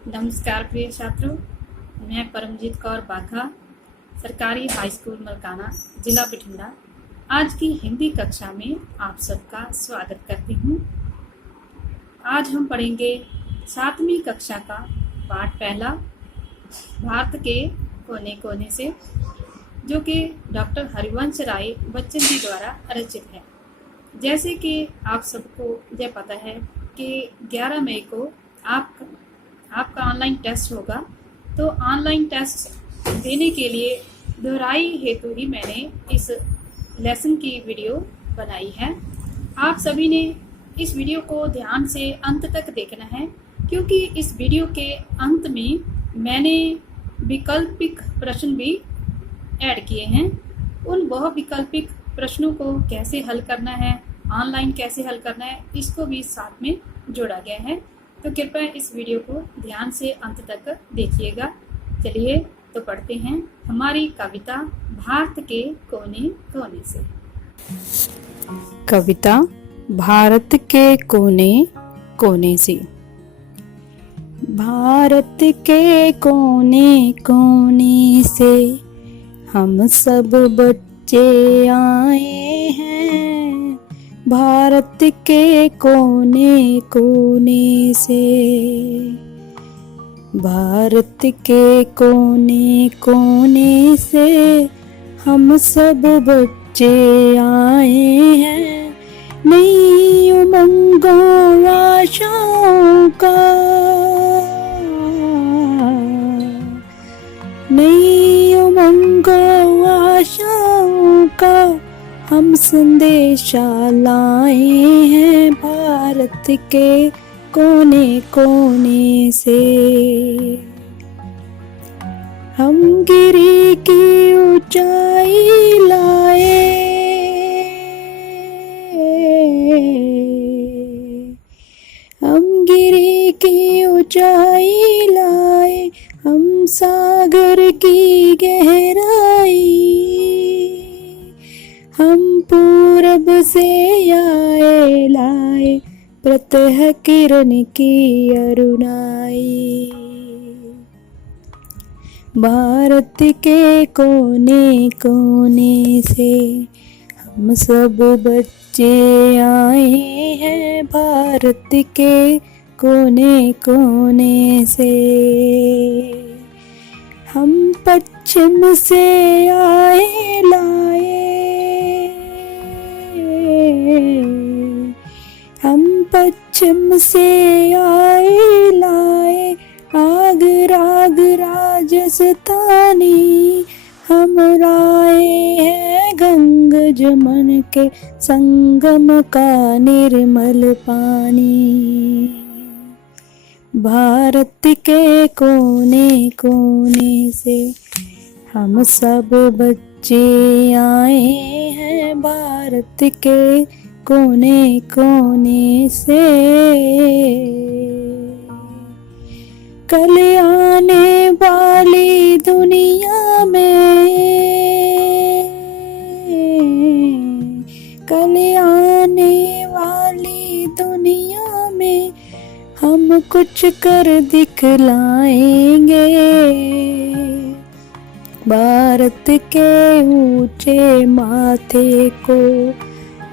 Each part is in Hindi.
नमस्कार प्रिय छात्रों, मैं परमजीत कौर बाघा, सरकारी हाई स्कूल मलकाना, जिला बठिंडा, आज की हिंदी कक्षा में आप सबका स्वागत करती हूँ। आज हम पढ़ेंगे 7वीं कक्षा का पाठ पहला, भारत के कोने कोने से, जो कि डॉक्टर हरिवंश राय बच्चन जी द्वारा रचित है। जैसे कि आप सबको यह पता है कि 11 मई को आपका ऑनलाइन टेस्ट होगा, तो ऑनलाइन टेस्ट देने के लिए दोहराई हेतु ही मैंने इस लेसन की वीडियो बनाई है। आप सभी ने इस वीडियो को ध्यान से अंत तक देखना है, क्योंकि इस वीडियो के अंत में मैंने वैकल्पिक प्रश्न भी ऐड किए हैं। उन बहुविकल्पिक प्रश्नों को कैसे हल करना है, ऑनलाइन कैसे हल करना है, इसको भी साथ में जोड़ा गया है। तो कृपया इस वीडियो को ध्यान से अंत तक देखिएगा। चलिए तो पढ़ते हैं हमारी कविता भारत के कोने कोने से। कविता भारत के कोने कोने से। भारत के कोने कोने से हम सब बच्चे आए हैं। भारत के कोने कोने से, भारत के कोने कोने से हम सब बच्चे आए हैं। नई उमंगों आशाओं का, नई उमंगों आशाओं का हम संदेशा लाए हैं। भारत के कोने कोने से हम गिरी की ऊंचाई लाए, हम गिरी की ऊंचाई लाए, हम सागर की गहराई, हम पूरब से आए लाए प्रतः किरण की अरुणाई। भारत के कोने कोने से हम सब बच्चे आए हैं। भारत के कोने कोने से हम पश्चिम से आए लाए, हम पश्चिम से आए लाए आगरा राजस्थानी, हम आए हैं गंग जमन के संगम का निर्मल पानी। भारत के कोने कोने से हम सब बच्चे आए हैं। भारत के कोने कोने से कल आने वाली दुनिया में, कल आने वाली दुनिया में हम कुछ कर दिखलाएंगे। भारत के ऊंचे माथे को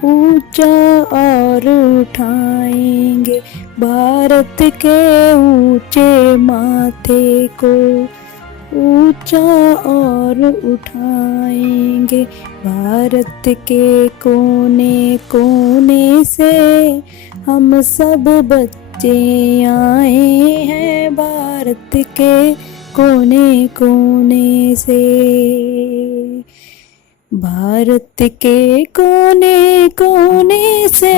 ऊंचा और उठाएंगे। भारत के ऊंचे माथे को ऊंचा और उठाएंगे। भारत के कोने कोने से हम सब बच्चे आए हैं। भारत के कोने कोने से, भारत के कोने कोने से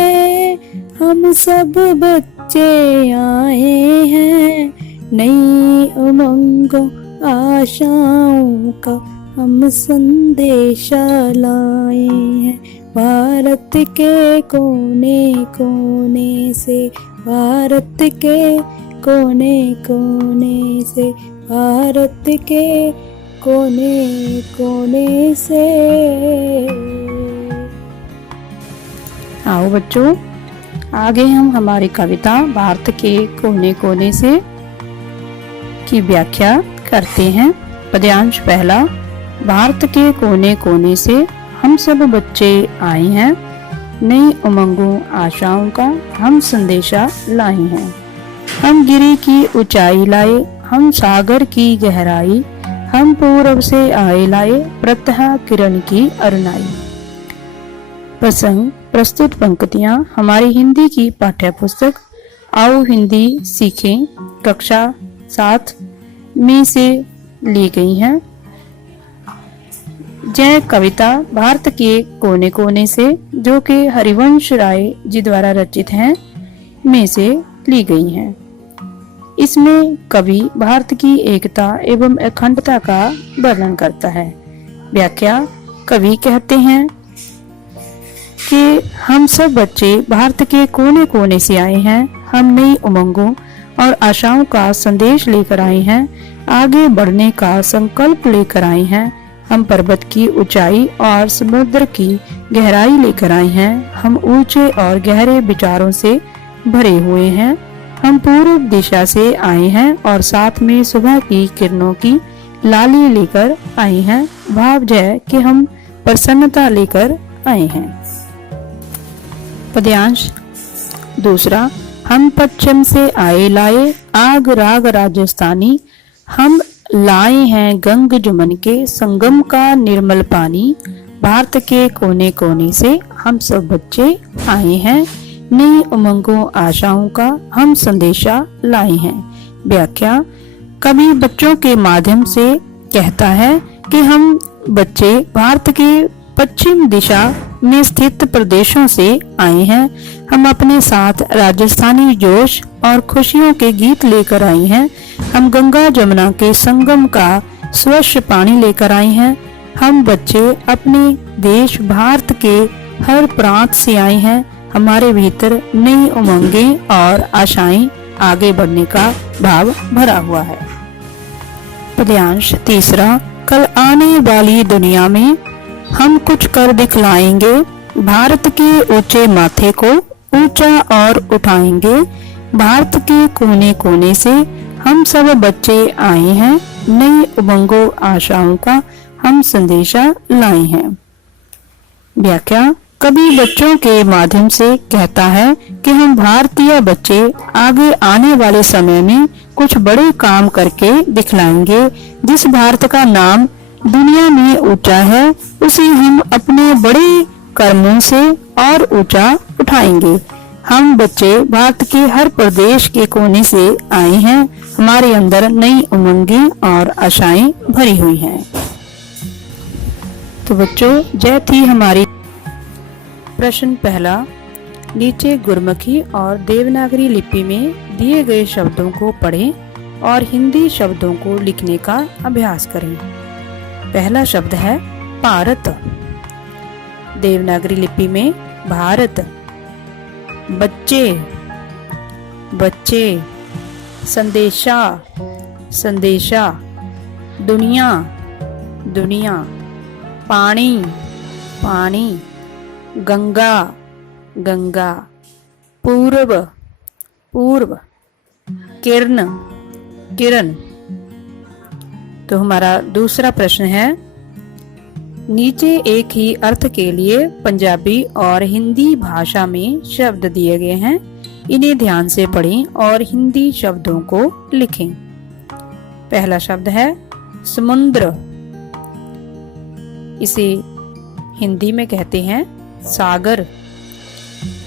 हम सब बच्चे आए हैं। नई उमंगों आशाओं का हम संदेशा लाए हैं। भारत के कोने कोने से, भारत के कोने कोने से, भारत के कोने कोने से। आओ बच्चों, आगे हम हमारी कविता भारत के कोने कोने से की व्याख्या करते हैं। पद्यांश पहला। भारत के कोने कोने से हम सब बच्चे आए हैं, नई उमंगों आशाओं का हम संदेशा लाए हैं। हम गिरी की ऊंचाई लाए, हम सागर की गहराई, हम पूरब से आए लाए, प्रतः किरण की अरुणाई। प्रसंग प्रस्तुत पंक्तियां हमारी हिंदी की पाठ्य पुस्तक आओ हिंदी सीखें कक्षा 7 में से ली गई हैं। यह कविता भारत के कोने कोने से, जो कि हरिवंश राय जी द्वारा रचित हैं, में से ली गई हैं। इसमें कवि भारत की एकता एवं अखंडता का वर्णन करता है। व्याख्या। कवि कहते हैं कि हम सब बच्चे भारत के कोने कोने से आए हैं, हम नई उमंगों और आशाओं का संदेश लेकर आए हैं, आगे बढ़ने का संकल्प लेकर आए हैं। हम पर्वत की ऊंचाई और समुद्र की गहराई लेकर आए हैं, हम ऊंचे और गहरे विचारों से भरे हुए हैं। हम पूर्व दिशा से आए हैं और साथ में सुबह की किरणों की लाली लेकर आए हैं। भाव है कि हम प्रसन्नता लेकर आए हैं। पद्यांश दूसरा। हम पश्चिम से आए लाए, आग राग राजस्थानी, हम लाए हैं गंग जमुन के संगम का निर्मल पानी। भारत के कोने कोने से हम सब बच्चे आए हैं, नई उमंगों आशाओं का हम संदेशा लाए हैं। व्याख्या। कवि बच्चों के माध्यम से कहता है कि हम बच्चे भारत के पश्चिम दिशा में स्थित प्रदेशों से आए हैं। हम अपने साथ राजस्थानी जोश और खुशियों के गीत लेकर आए हैं। हम गंगा जमुना के संगम का स्वच्छ पानी लेकर आए हैं। हम बच्चे अपने देश भारत के हर प्रांत से आए हैं। हमारे भीतर नई उमंगें और आशाएं, आगे बढ़ने का भाव भरा हुआ है। पद्यांश तीसरा। कल आने वाली दुनिया में हम कुछ कर दिखलाएंगे, भारत के ऊंचे माथे को ऊंचा और उठाएंगे। भारत के कोने कोने से हम सब बच्चे आए हैं, नई उमंगों आशाओं का हम संदेशा लाए हैं। व्याख्या। कवि बच्चों के माध्यम से कहता है कि हम भारतीय बच्चे आगे आने वाले समय में कुछ बड़े काम करके दिखलाएंगे। जिस भारत का नाम दुनिया में ऊंचा है, उसे हम अपने बड़े कर्मों से और ऊंचा उठाएंगे। हम बच्चे भारत के हर प्रदेश के कोने से आए हैं, हमारे अंदर नई उमंगें और आशाएं भरी हुई हैं। तो बच्चों, यह थी हमारी प्रश्न पहला। नीचे गुरमुखी और देवनागरी लिपि में दिए गए शब्दों को पढ़ें और हिंदी शब्दों को लिखने का अभ्यास करें। पहला शब्द है भारत। देवनागरी लिपि में भारत। बच्चे, बच्चे। संदेशा, संदेशा। दुनिया, दुनिया। पानी, पानी। गंगा, गंगा। पूर्व, पूर्व। किरण, किरण। तो हमारा दूसरा प्रश्न है, नीचे एक ही अर्थ के लिए पंजाबी और हिंदी भाषा में शब्द दिए गए हैं, इन्हें ध्यान से पढ़ें और हिंदी शब्दों को लिखें। पहला शब्द है समुद्र, इसे हिंदी में कहते हैं सागर।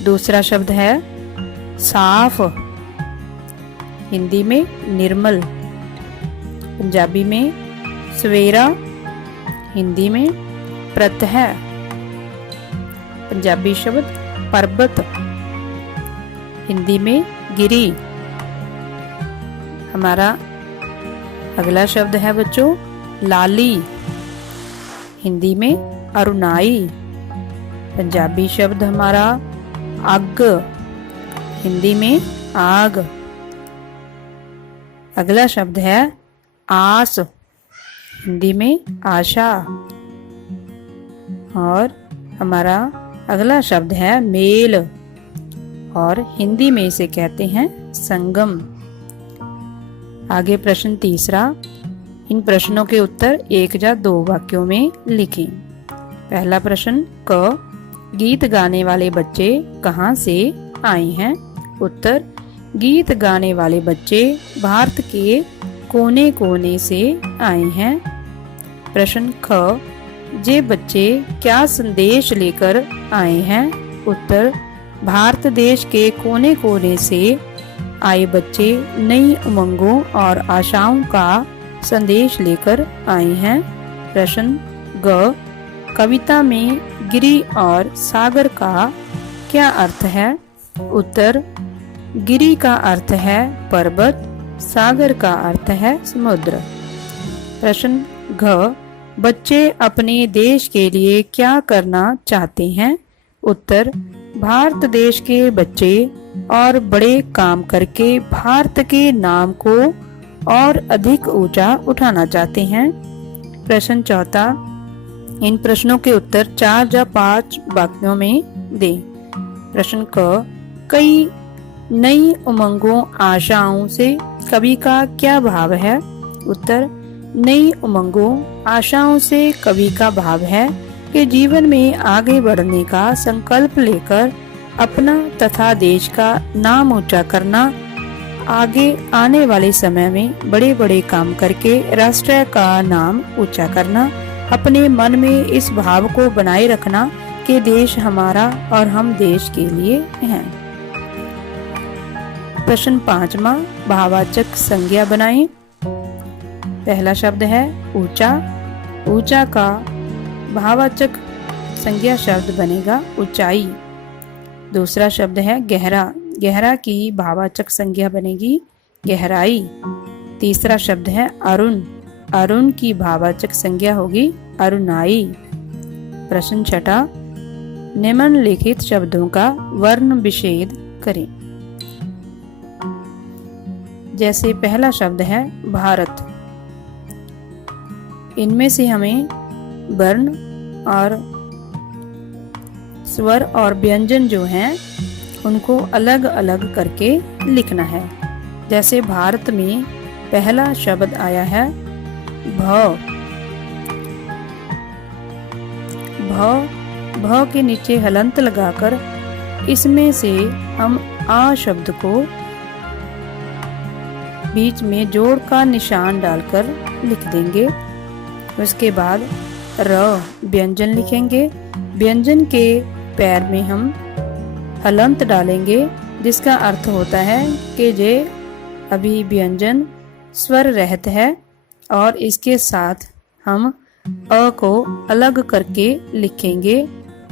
दूसरा शब्द है साफ, हिंदी में निर्मल। पंजाबी में सवेरा, हिंदी में प्रतः। पंजाबी शब्द पर्वत, हिंदी में गिरी। हमारा अगला शब्द है बच्चों लाली, हिंदी में अरुणाई। पंजाबी शब्द हमारा अग, हिंदी में आग। अगला शब्द है आस, हिंदी में आशा। और हमारा अगला शब्द है मेल, और हिंदी में इसे कहते हैं संगम। आगे प्रश्न तीसरा, इन प्रश्नों के उत्तर एक या दो वाक्यों में लिखें। पहला प्रश्न, क गीत गाने वाले बच्चे कहाँ से आए हैं? उत्तर, गीत गाने वाले बच्चे भारत के कोने कोने से आए हैं। प्रश्न ख, ये बच्चे क्या संदेश लेकर आए हैं? उत्तर, भारत देश के कोने कोने से आए बच्चे नई उमंगों और आशाओं का संदेश लेकर आए हैं। प्रश्न ग, कविता में गिरी और सागर का क्या अर्थ है? उत्तर, गिरी का अर्थ है पर्वत, सागर का अर्थ है समुद्र। प्रश्न घ, बच्चे अपने देश के लिए क्या करना चाहते हैं? उत्तर, भारत देश के बच्चे और बड़े काम करके भारत के नाम को और अधिक ऊंचा उठाना चाहते हैं। प्रश्न चौथा, इन प्रश्नों के उत्तर 4 या 5 वाक्यों में दें। प्रश्न क, कई नई उमंगों आशाओं से कवि का क्या भाव है? उत्तर, नई उमंगों आशाओं से कवि का भाव है कि जीवन में आगे बढ़ने का संकल्प लेकर अपना तथा देश का नाम ऊंचा करना, आगे आने वाले समय में बड़े बड़े काम करके राष्ट्र का नाम ऊंचा करना, अपने मन में इस भाव को बनाए रखना कि देश हमारा और हम देश के लिए हैं। प्रश्न 5वां, भाववाचक संज्ञा बनाएं। पहला शब्द है ऊंचा। ऊंचा का भाववाचक संज्ञा शब्द बनेगा ऊंचाई। दूसरा शब्द है गहरा। गहरा की भाववाचक संज्ञा बनेगी गहराई। तीसरा शब्द है अरुण। अरुण की भाववाचक संज्ञा होगी अरुणाई। प्रश्न छठा, निम्नलिखित शब्दों का वर्ण विच्छेद करें। जैसे पहला शब्द है भारत, इनमें से हमें वर्ण और स्वर और व्यंजन जो हैं उनको अलग अलग करके लिखना है। जैसे भारत में पहला शब्द आया है भ। भ के नीचे हलंत लगाकर इसमें से हम आ शब्द को बीच में जोड़ का निशान डालकर लिख देंगे। उसके बाद र व्यंजन लिखेंगे। व्यंजन के पैर में हम हलंत डालेंगे, जिसका अर्थ होता है कि ये अभी व्यंजन स्वर रहित है और इसके साथ हम अ को अलग करके लिखेंगे।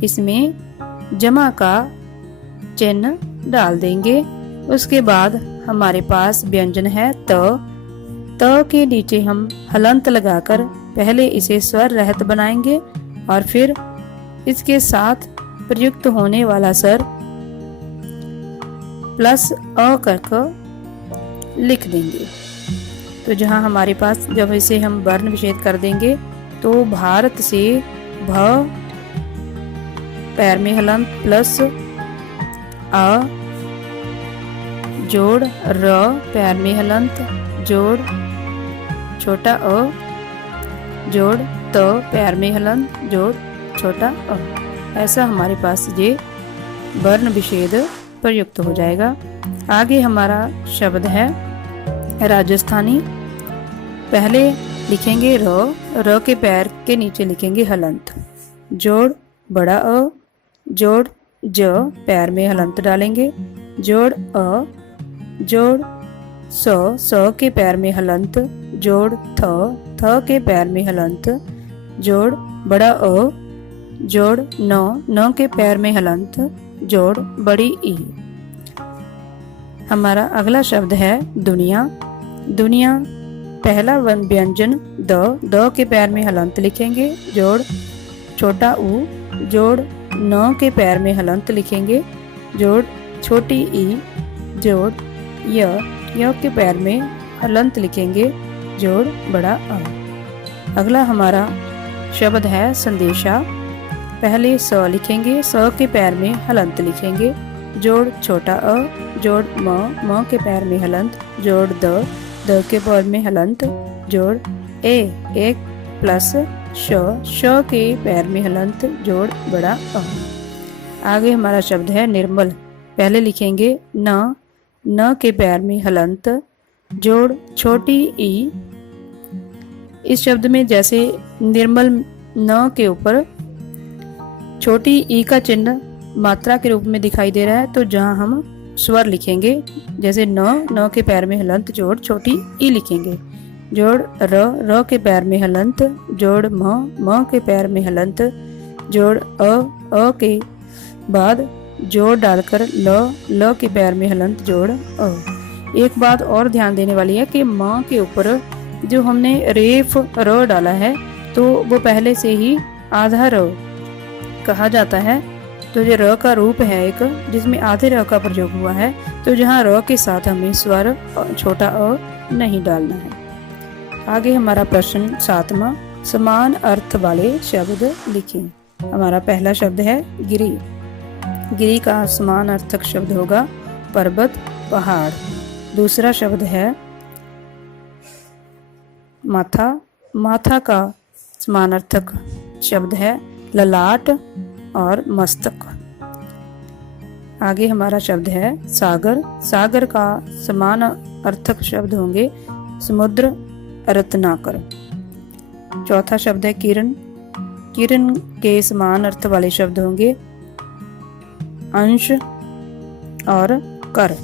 इसमें जमा का चिन्ह डाल देंगे। उसके बाद हमारे पास व्यंजन है त के नीचे हम हलंत लगाकर पहले इसे स्वर रहित बनाएंगे और फिर इसके साथ प्रयुक्त होने वाला स्वर प्लस अ करके लिख देंगे। तो जहां हमारे पास जब इसे हम वर्ण विच्छेद कर देंगे तो भारत से भ पैर में हलंत प्लस अ जोड़ र पैर में हलंत जोड़ छोटा अ जोड़ त पैर में हलंत जोड़ छोटा अ। ऐसा हमारे पास ये वर्ण विच्छेद प्रयुक्त हो जाएगा। आगे हमारा शब्द है राजस्थानी। पहले लिखेंगे र के पैर के नीचे लिखेंगे हलंत जोड़ बड़ा अ जोड़ ज पैर में हलंत डालेंगे जोड़ अ जोड़ स के पैर में हलंत जोड़ थ के पैर में हलंत जोड़ बड़ा अ जोड़ न के पैर में हलंत जोड़ बड़ी ई। हमारा अगला शब्द है दुनिया। दुनिया पहला व्यंजन द के पैर में हलंत लिखेंगे जोड़ छोटा ऊ जोड़ न के पैर में हलंत लिखेंगे जोड़ छोटी ई जोड़ य के पैर में हलंत लिखेंगे जोड़ बड़ा अ। अगला हमारा शब्द है संदेशा। पहले स लिखेंगे स के पैर में हलंत लिखेंगे जोड़ छोटा अ जोड़ म के पैर में हलंत जोड़ द द के पैर में हलंत जोड़ ए, एक प्लस श के पैर में हलंत जोड़ बड़ा अ। आगे हमारा शब्द है निर्मल। पहले लिखेंगे न के पैर में हलंत जोड़ छोटी ई। इस शब्द में जैसे निर्मल न के ऊपर छोटी ई का चिन्ह मात्रा के रूप में दिखाई दे रहा है, तो जहां हम स्वर लिखेंगे, जैसे न के पैर में हलंत जोड़ छोटी ई लिखेंगे, जोड़ र के पैर में हलंत जोड़ म के पैर में हलंत जोड़ अ के बाद जोड़ डालकर ल के पैर में हलंत जोड़ अ। एक बात और ध्यान देने वाली है कि म के ऊपर जो हमने रेफ र डाला है तो वो पहले से ही आधा र कहा जाता है, तो ये र का रूप है एक जिसमें आधे र का प्रयोग हुआ है, तो जहाँ र के साथ हमें स्वर छोटा अ नहीं डालना है। आगे हमारा प्रश्न 7वां, समान अर्थ वाले शब्द लिखें। हमारा पहला शब्द है गिरी। गिरी का समान अर्थक शब्द होगा पर्वत, पहाड़। दूसरा शब्द है माथा। माथा का समानार्थक शब्द है ललाट और मस्तक। आगे हमारा शब्द है सागर। सागर का समान अर्थक शब्द होंगे समुद्र, रत्नाकर। चौथा शब्द है किरण। किरण के समान अर्थ वाले शब्द होंगे अंश और कर।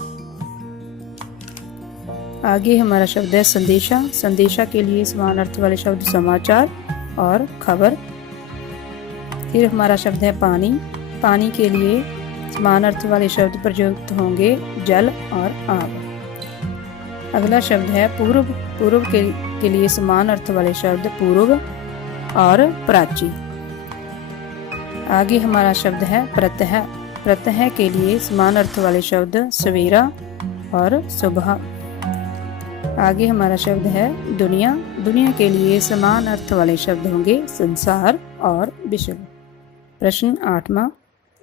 आगे हमारा शब्द है संदेशा। संदेशा के लिए समान अर्थ वाले शब्द समाचार और खबर। फिर हमारा शब्द है पानी। पानी के लिए समान अर्थ वाले शब्द प्रयुक्त होंगे जल और आग। अगला शब्द है पूर्व। पूर्व के लिए समान अर्थ वाले शब्द पूर्व और प्राची। आगे हमारा शब्द है प्रत्यह। प्रत्यह के लिए समान अर्थ वाले शब्द सवेरा और सुबह। आगे हमारा शब्द है दुनिया। दुनिया के लिए समान अर्थ वाले शब्द होंगे संसार और विश्व। प्रश्न 8वां,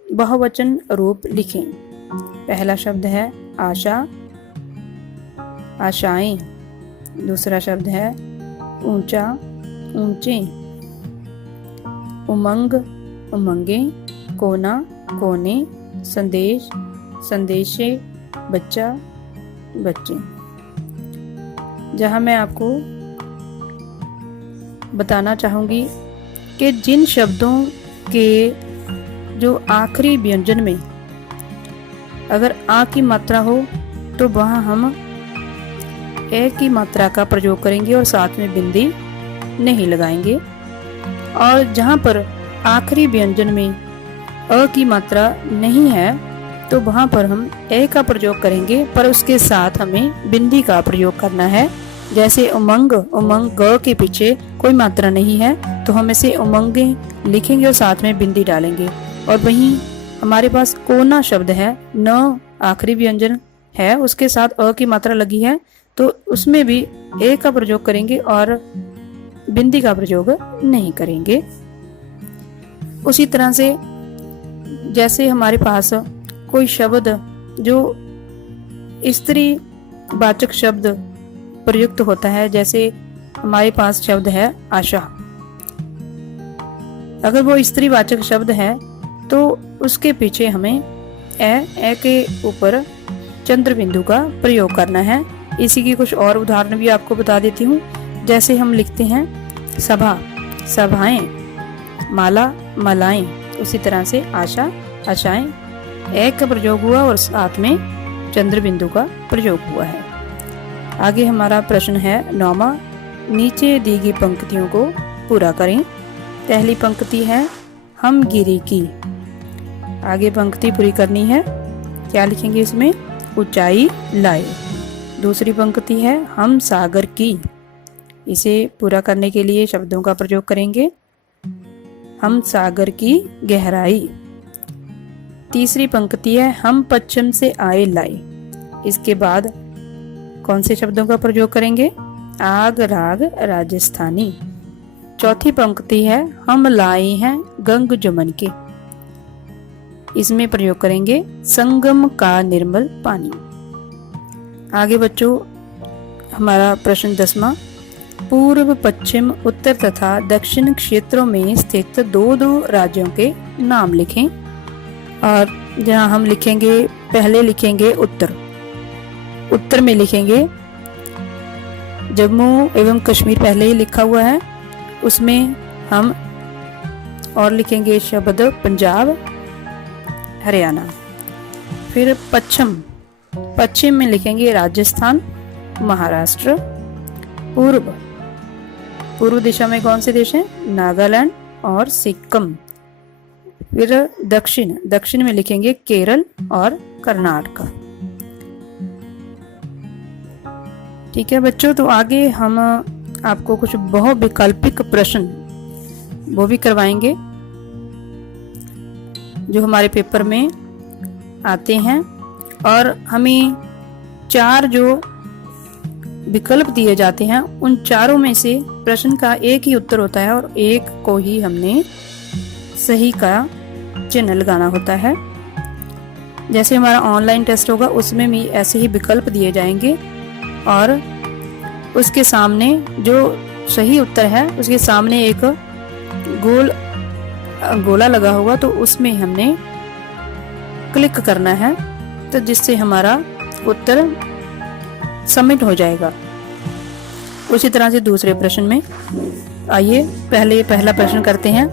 बहुवचन रूप लिखें। पहला शब्द है आशा, आशाएं। दूसरा शब्द है ऊंचा, ऊंचे। उमंग, उमंगे। कोना, कोने। संदेश, संदेशे। बच्चा, बच्चे। जहां मैं आपको बताना चाहूंगी कि जिन शब्दों के जो आखिरी व्यंजन में अगर आ की मात्रा हो तो वहां हम ए की मात्रा का प्रयोग करेंगे और साथ में बिंदी नहीं लगाएंगे, और जहां पर आखिरी व्यंजन में अ की मात्रा नहीं है तो वहां पर हम ए का प्रयोग करेंगे, पर उसके साथ हमें बिंदी का प्रयोग करना है। जैसे उमंग, उमंग ग के पीछे कोई मात्रा नहीं है तो हम इसे उमंगे लिखेंगे और साथ में बिंदी डालेंगे। और वहीं हमारे पास कोना शब्द है, न आखिरी व्यंजन है, उसके साथ अ की मात्रा लगी है तो उसमें भी ए का प्रयोग करेंगे और बिंदी का प्रयोग नहीं करेंगे। उसी तरह से जैसे हमारे पास कोई शब्द जो स्त्री वाचक शब्द प्रयुक्त होता है, जैसे हमारे पास शब्द है आशा। अगर वो स्त्री वाचक शब्द है तो उसके पीछे हमें ए के ऊपर चंद्र बिंदु का प्रयोग करना है। इसी की कुछ और उदाहरण भी आपको बता देती हूँ। जैसे हम लिखते हैं सभा, सभाएं। माला, मालाएं। उसी तरह से आशा, आशाएं। ए का प्रयोग हुआ और साथ में चंद्र बिंदु का प्रयोग हुआ है। आगे हमारा प्रश्न है 9वां, नीचे दी गई पंक्तियों को पूरा करें। पहली पंक्ति है हम गिरी की। आगे पंक्ति पूरी करनी है, क्या लिखेंगे इसमें? ऊंचाई लाए। दूसरी पंक्ति है हम सागर की। इसे पूरा करने के लिए शब्दों का प्रयोग करेंगे हम सागर की गहराई। तीसरी पंक्ति है हम पश्चिम से आए लाए। इसके बाद कौन से शब्दों का प्रयोग करेंगे? आग, राग, राजस्थानी। चौथी पंक्ति है हम लाए हैं गंग जमुन के। इसमें प्रयोग करेंगे संगम का निर्मल पानी। आगे बच्चों हमारा प्रश्न 10वां, पूर्व, पश्चिम, उत्तर तथा दक्षिण क्षेत्रों में स्थित दो दो राज्यों के नाम लिखें। और जहाँ हम लिखेंगे, पहले लिखेंगे उत्तर। उत्तर में लिखेंगे जम्मू एवं कश्मीर, पहले ही लिखा हुआ है, उसमें हम और लिखेंगे शब्द पंजाब, हरियाणा। फिर पश्चिम, पश्चिम में लिखेंगे राजस्थान, महाराष्ट्र। पूर्व, पूर्व दिशा में कौन से देश हैं? नागालैंड और सिक्किम। फिर दक्षिण, दक्षिण में लिखेंगे केरल और कर्नाटक। ठीक है बच्चों, तो आगे हम आपको कुछ बहुविकल्पिक प्रश्न वो भी करवाएंगे जो हमारे पेपर में आते हैं। और हमें 4 जो विकल्प दिए जाते हैं उन चारों में से प्रश्न का एक ही उत्तर होता है और एक को ही हमने सही का चिन्ह लगाना होता है। जैसे हमारा ऑनलाइन टेस्ट होगा उसमें भी ऐसे ही विकल्प दिए जाएंगे और उसके सामने जो सही उत्तर है उसके सामने एक गोला लगा होगा, तो उसमें हमने क्लिक करना है, तो जिससे हमारा उत्तर सबमिट हो जाएगा। उसी तरह से दूसरे प्रश्न में आइए पहला प्रश्न करते हैं।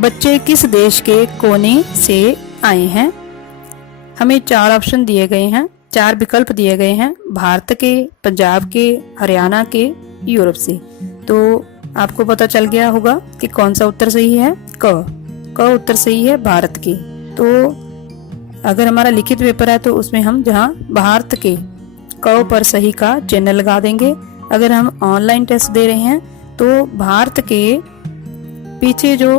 बच्चे किस देश के कोने से आए हैं? हमें 4 ऑप्शन दिए गए हैं, 4 विकल्प दिए गए हैं, भारत के, पंजाब के, हरियाणा के, यूरोप से। तो आपको पता चल गया होगा कि कौन सा उत्तर सही है। क उत्तर सही है भारत के। तो अगर हमारा लिखित पेपर है तो उसमें हम जहाँ भारत के क पर सही का चिन्ह लगा देंगे। अगर हम ऑनलाइन टेस्ट दे रहे हैं तो भारत के पीछे जो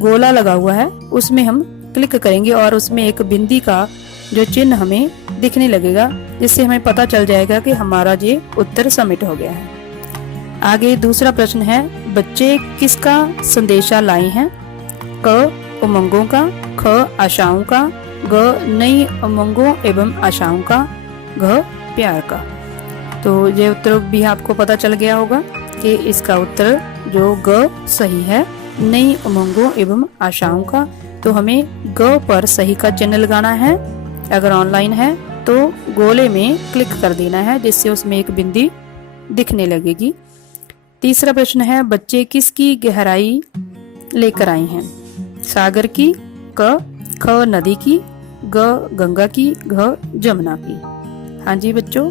गोला लगा हुआ है उसमें हम क्लिक करेंगे और उसमें एक बिंदी का जो चिन्ह हमें दिखने लगेगा, जिससे हमें पता चल जाएगा कि हमारा ये उत्तर सबमिट हो गया है। आगे दूसरा प्रश्न है, बच्चे किसका संदेशा लाए हैं? क उमंगों का, ख आशाओं का, ग नई उमंगों एवं आशाओं का, घ प्यार का। तो ये उत्तर भी आपको पता चल गया होगा कि इसका उत्तर जो ग सही है, नई उमंगों एवं आशाओं का। तो हमें ग पर सही का चिन्ह लगाना है। अगर ऑनलाइन है तो गोले में क्लिक कर देना है, जिससे उसमें एक बिंदी दिखने लगेगी। तीसरा प्रश्न है, बच्चे किसकी गहराई लेकर आए हैं? सागर की, क ख नदी की, ग गंगा की, घ जमुना की। हाँ जी बच्चों,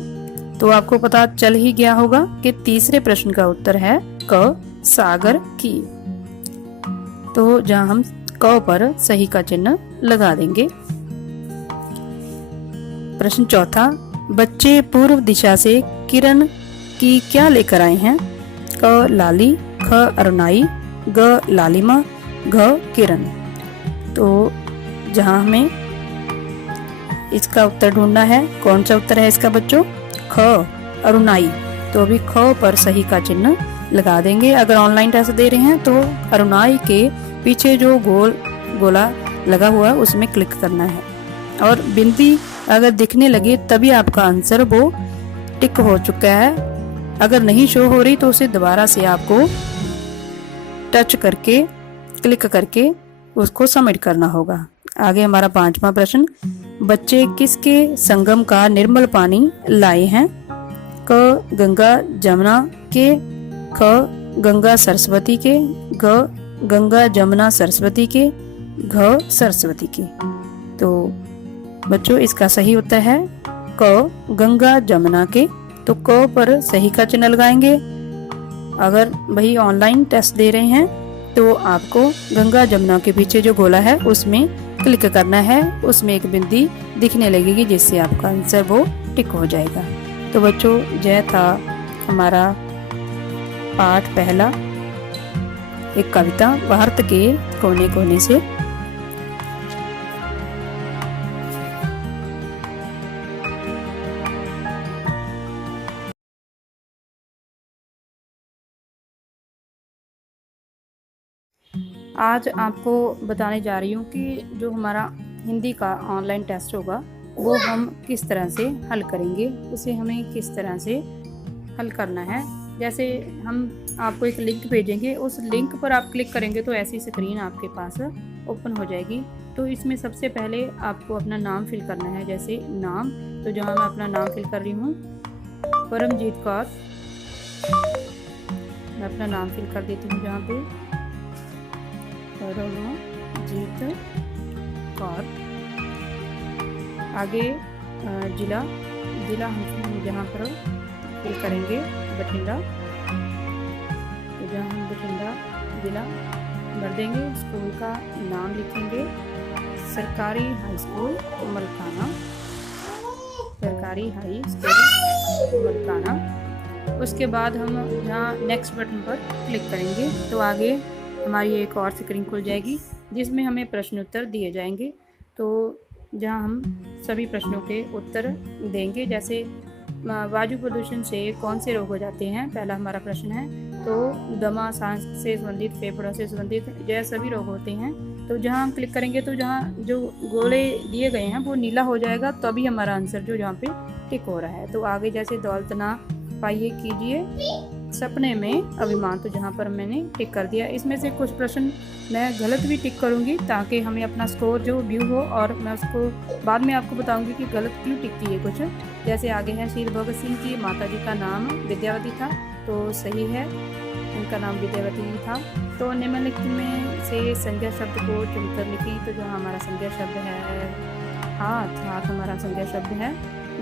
तो आपको पता चल ही गया होगा कि तीसरे प्रश्न का उत्तर है क सागर की। तो जहां हम क पर सही का चिन्ह लगा देंगे। प्रश्न चौथा, बच्चे पूर्व दिशा से किरण की क्या लेकर आए हैं? क लाली, ख अरुणाई, ग लालिमा, घ किरण। तो जहां हमें इसका उत्तर ढूंढना है, कौन सा उत्तर है इसका बच्चों? ख अरुणाई। तो अभी ख पर सही का चिन्ह लगा देंगे। अगर ऑनलाइन टेस्ट दे रहे हैं तो अरुणाई के पीछे जो गोला लगा हुआ है उसमें क्लिक करना है और बिंदी अगर दिखने लगे तभी आपका आंसर वो टिक हो चुका है। अगर नहीं शो हो रही तो उसे दोबारा से आपको टच करके क्लिक करके उसको सबमिट करना होगा। आगे हमारा 5वां प्रश्न, बच्चे किसके संगम का निर्मल पानी लाए हैं? क गंगा जमुना के, ख गंगा सरस्वती के, घ गंगा जमुना सरस्वती के, घ सरस्वती के। तो बच्चों इसका सही उत्तर है क गंगा जमुना के। तो क पर सही का चिन्ह लगाएंगे। अगर वही ऑनलाइन टेस्ट दे रहे हैं तो आपको गंगा जमुना के पीछे जो गोला है उसमें क्लिक करना है, उसमें एक बिंदी दिखने लगेगी जिससे आपका आंसर वो टिक हो जाएगा। तो बच्चों यह था हमारा पाठ पहला, एक कविता भारत के कोने कोने से। आज आपको बताने जा रही हूँ कि जो हमारा हिंदी का ऑनलाइन टेस्ट होगा वो हम किस तरह से हल करेंगे, उसे हमें किस तरह से हल करना है। जैसे हम आपको एक लिंक भेजेंगे, उस लिंक पर आप क्लिक करेंगे तो ऐसी स्क्रीन आपके पास ओपन हो जाएगी। तो इसमें सबसे पहले आपको अपना नाम फिल करना है। जैसे नाम, तो जहाँ मैं अपना नाम फिल कर रही हूँ परमजीत कौर, मैं अपना नाम फिल कर देती हूँ जहाँ पे परमजीत कौर। आगे जिला हम जहाँ पर फिल करेंगे बठिंडा, तो जहाँ हम बठिंडा जिला भर देंगे। स्कूल का नाम लिखेंगे सरकारी हाई स्कूल मलकाना, सरकारी हाई स्कूल मलकाना। उसके बाद हम यहाँ नेक्स्ट बटन पर क्लिक करेंगे तो आगे हमारी एक और स्क्रीन खुल जाएगी जिसमें हमें प्रश्न उत्तर दिए जाएंगे। तो जहाँ हम सभी प्रश्नों के उत्तर देंगे। जैसे वायु प्रदूषण से कौन से रोग हो जाते हैं, पहला हमारा प्रश्न है। तो दमा, सांस से संबंधित, फेफड़ों से संबंधित, यह सभी रोग होते हैं। तो जहाँ हम क्लिक करेंगे तो जहाँ जो गोले दिए गए हैं वो नीला हो जाएगा, तभी हमारा आंसर जो यहाँ पे टिक हो रहा है। तो आगे जैसे दौलत ना पाइए कीजिए सपने में अभिमान, तो जहाँ पर मैंने टिक कर दिया। इसमें से कुछ प्रश्न मैं गलत भी टिक करूँगी ताकि हमें अपना स्कोर जो व्यू हो, और मैं उसको बाद में आपको बताऊँगी कि गलत क्यों टिक की है कुछ। जैसे आगे है शहीद भगत सिंह की माता जी का नाम विद्यावती था, तो सही है, उनका नाम विद्यावती था। तो निम्नलिखित में से संज्ञा शब्द को चुनकर लिखी, तो जो हमारा संज्ञा शब्द है हाथ हमारा संज्ञा शब्द है।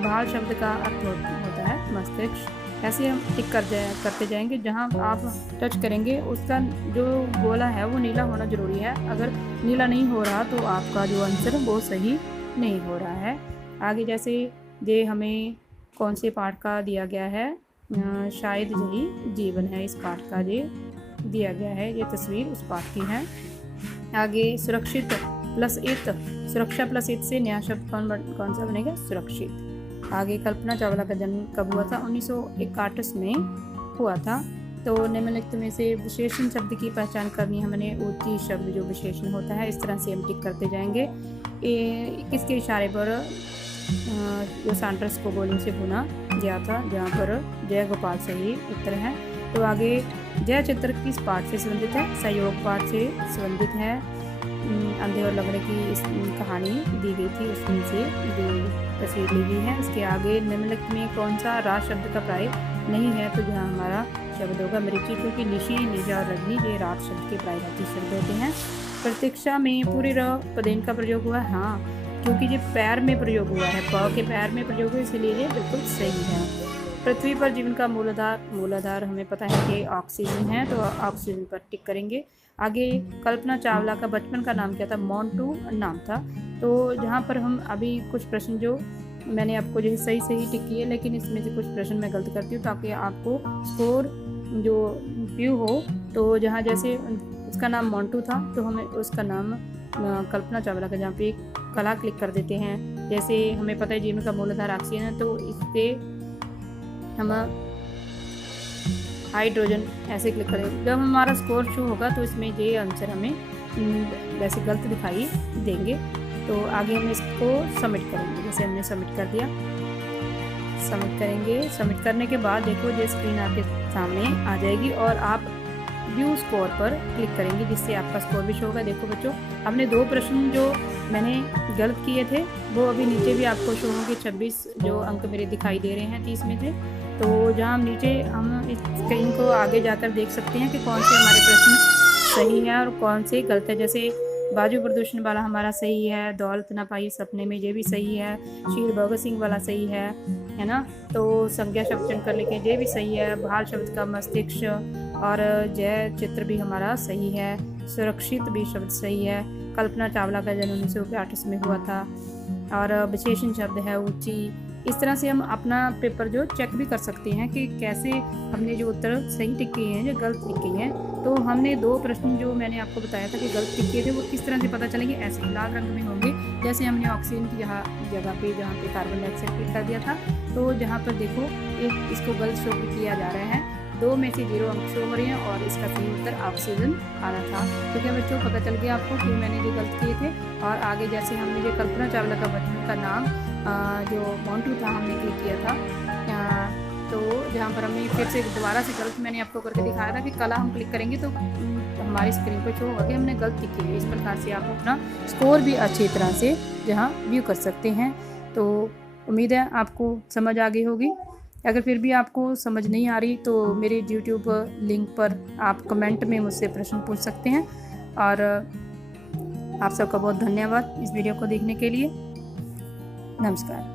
भाल शब्द का अर्थ होता है मस्तिष्क। ऐसे हम टिक करते जाएंगे। जहाँ आप टच करेंगे उसका जो गोला है वो नीला होना ज़रूरी है। अगर नीला नहीं हो रहा तो आपका जो आंसर वो सही नहीं हो रहा है। आगे जैसे ये हमें कौन से पाठ का दिया गया है, शायद यही जीवन है, इस पाठ का ये दिया गया है, ये तस्वीर उस पाठ की है। आगे सुरक्षित प्लस इत, सुरक्षा प्लस इत से नया शब्द कौन सा बनेगा, सुरक्षित। आगे कल्पना चावला का जन्म कब हुआ था, 1961 में हुआ था। तो निम्नलिखित में से विशेषण शब्द की पहचान करनी है हमने। ऊंची शब्द जो विशेषण होता है, इस तरह से हम टिक करते जाएंगे। किसके इशारे पर जो सैंडर्स को गोली से भुना गया था, जहाँ पर जय गोपाल सही उत्तर है। तो आगे जय चित्र किस पाठ से संबंधित है, सहयोग पाठ से संबंधित है। अंधे और लंगड़े की कहानी दी गई थी, उसमें से जो तस्वीर ली गई है। इसके आगे निम्नलिखित में कौन सा राज शब्द का प्राय नहीं है, तो जहाँ हमारा शब्द होगा मरीचि, क्योंकि निशी, निजा और रजनी ये राज शब्द के प्रायवाची शब्द होते हैं। प्रतीक्षा में पूरे र पदेन का प्रयोग हुआ है, हाँ, क्योंकि ये पैर में प्रयोग हुआ है, प के पैर में प्रयोग हुआ, इसलिए ये बिल्कुल सही है। पृथ्वी पर जीवन का मूलाधार हमें पता है कि ऑक्सीजन है, तो ऑक्सीजन पर टिक करेंगे। आगे कल्पना चावला का बचपन का नाम क्या था, मोंटू नाम था। तो जहाँ पर हम अभी कुछ प्रश्न जो मैंने आपको जो सही टिक किए, लेकिन इसमें से कुछ प्रश्न मैं गलत करती हूँ ताकि आपको स्कोर जो व्यू हो। तो जहाँ जैसे उसका नाम मोंटू था तो हमें उसका नाम कल्पना चावला का जहाँ पे कला क्लिक कर देते हैं। जैसे हमें पता है जीवन का मूलाधार ऑक्सीजन है, तो इस पर हम हाइड्रोजन ऐसे क्लिक करेंगे। जब हमारा स्कोर शो होगा तो इसमें ये आंसर हमें वैसे गलत दिखाई देंगे। तो आगे हम इसको सबमिट करेंगे। जैसे हमने सबमिट कर दिया, सबमिट करेंगे। सबमिट करने के बाद देखो ये स्क्रीन आपके सामने आ जाएगी और आप व्यू स्कोर पर क्लिक करेंगे, जिससे आपका स्कोर भी शो होगा। देखो बच्चों, हमने 2 प्रश्न जो मैंने गलत किए थे वो अभी नीचे भी आपको शो होंगे। 26 जो अंक मेरे दिखाई दे रहे हैं 30 में से। तो जहाँ हम नीचे हम इस स्क्रीन को आगे जाकर देख सकते हैं कि कौन से हमारे प्रश्न सही है और कौन से गलत है। जैसे वायु प्रदूषण वाला हमारा सही है, दौलत ना पाई सपने में, ये भी सही है। शहीद भगत सिंह वाला सही है ना। तो संज्ञा शब्द चुनकर लिखे, ये भी सही है। भाल शब्द का मस्तिष्क और जय चित्र भी हमारा सही है। सुरक्षित भी शब्द सही है। कल्पना चावला का जन्म 1968 में हुआ था। और विशेषण शब्द है ऊंची। इस तरह से हम अपना पेपर जो चेक भी कर सकते हैं कि कैसे हमने जो उत्तर सही टिक किए हैं या गलत टिक किए हैं। तो हमने 2 प्रश्न जो मैंने आपको बताया था कि गलत टिक किए थे, वो किस तरह से पता चलेंगे, ऐसे लाल रंग में होंगे। जैसे हमने ऑक्सीजन की जगह पे जहाँ पे कार्बन डाइऑक्साइड क्लिक कर दिया था, तो जहाँ पर देखो इसको गलत शो किया जा रहा है। 2 में से 0 अंक शो हो रहे हैं और इसका सही उत्तर ऑक्सीजन आना था। ठीक है बच्चों, पता चल गया आपको कि मैंने ये गलत किए थे। और आगे जैसे हमने ये कल्पना चावला का बचपन का नाम जो मोंटू था हमने क्लिक किया था, तो जहाँ पर हमें फिर से दोबारा से गलत मैंने आपको करके दिखाया था कि कला हम क्लिक करेंगे तो हमारी स्क्रीन पर शो होगा कि हमने गलती की है। इस प्रकार से आप अपना स्कोर भी अच्छी तरह से जहाँ व्यू कर सकते हैं। तो उम्मीद है आपको समझ आ गई होगी। अगर फिर भी आपको समझ नहीं आ रही तो मेरे YouTube लिंक पर आप कमेंट में मुझसे प्रश्न पूछ सकते हैं। और आप सबका बहुत धन्यवाद इस वीडियो को देखने के लिए। नमस्कार।